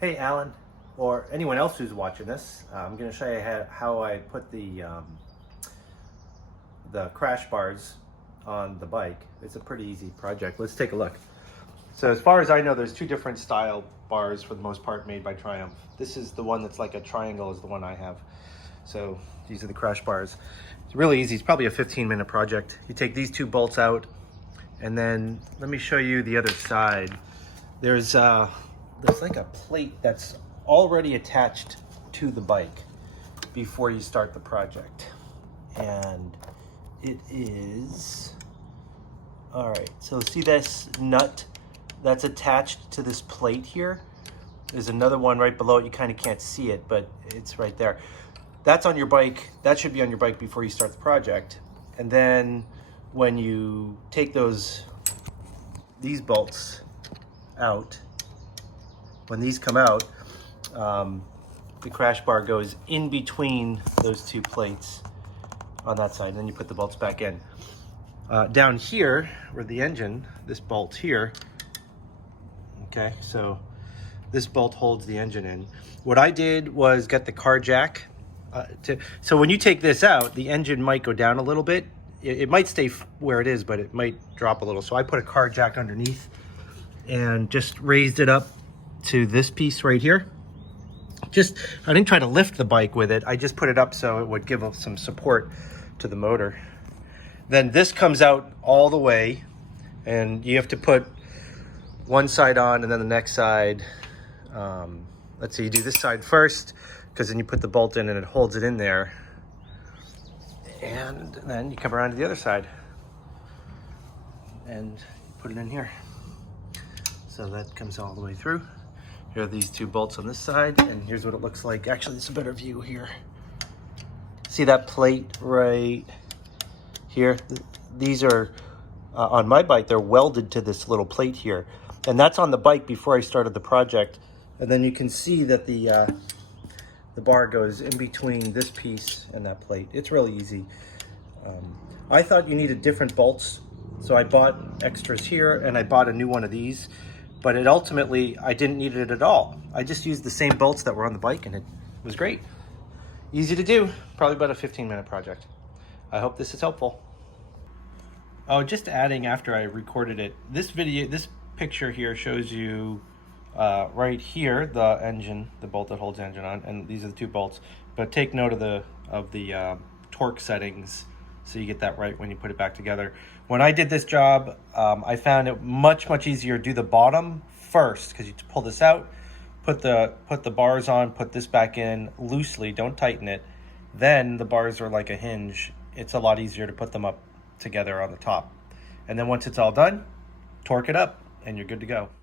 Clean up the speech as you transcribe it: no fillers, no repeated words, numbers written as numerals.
Hey Alan, or anyone else who's watching this, I'm going to show you how I put the crash bars on the bike. It's a pretty easy project. Let's take a look. So as far as I know, there's two different style bars for the most part made by Triumph. This is the one that's like a triangle is the one I have. So these are the crash bars. It's really easy. It's probably a 15-minute project. You take these two bolts out, and then let me show you the other side. There's like a plate that's already attached to the bike before you start the project. And it is, all right, so see this nut that's attached to this plate here? There's another one right below it. You kind of can't see it, but it's right there. That's on your bike. That should be on your bike before you start the project. And then when you take these bolts out, when these come out, the crash bar goes in between those two plates on that side, and then you put the bolts back in. Down here, where the engine, this bolt here, okay, so this bolt holds the engine in. What I did was get the car jack. So when you take this out, the engine might go down a little bit. It might stay where it is, but it might drop a little. So I put a car jack underneath and just raised it up to this piece right here. I didn't try to lift the bike with it. I just put it up so it would give some support to the motor. Then this comes out all the way, and you have to put one side on and then the next side. Let's see, you do this side first, because then you put the bolt in and it holds it in there. And then you come around to the other side and put it in here. So that comes all the way through. Here are these two bolts on this side, and here's what it looks like. Actually, it's a better view here. See that plate right here? These are, on my bike, they're welded to this little plate here. And that's on the bike before I started the project. And then you can see that the bar goes in between this piece and that plate. It's really easy. I thought you needed different bolts, so I bought extras here, and I bought a new one of these. But ultimately, I didn't need it at all. I just used the same bolts that were on the bike, and it was great. Easy to do, probably about a 15-minute project. I hope this is helpful. Oh, just adding after I recorded it, this picture here shows you right here, the engine, the bolt that holds the engine on, and these are the two bolts. But take note of the torque settings so you get that right when you put it back together. When I did this job, I found it much easier to do the bottom first, because you pull this out, put the bars on, put this back in loosely, don't tighten it. Then the bars are like a hinge. It's a lot easier to put them up together on the top. And then once it's all done, torque it up and you're good to go.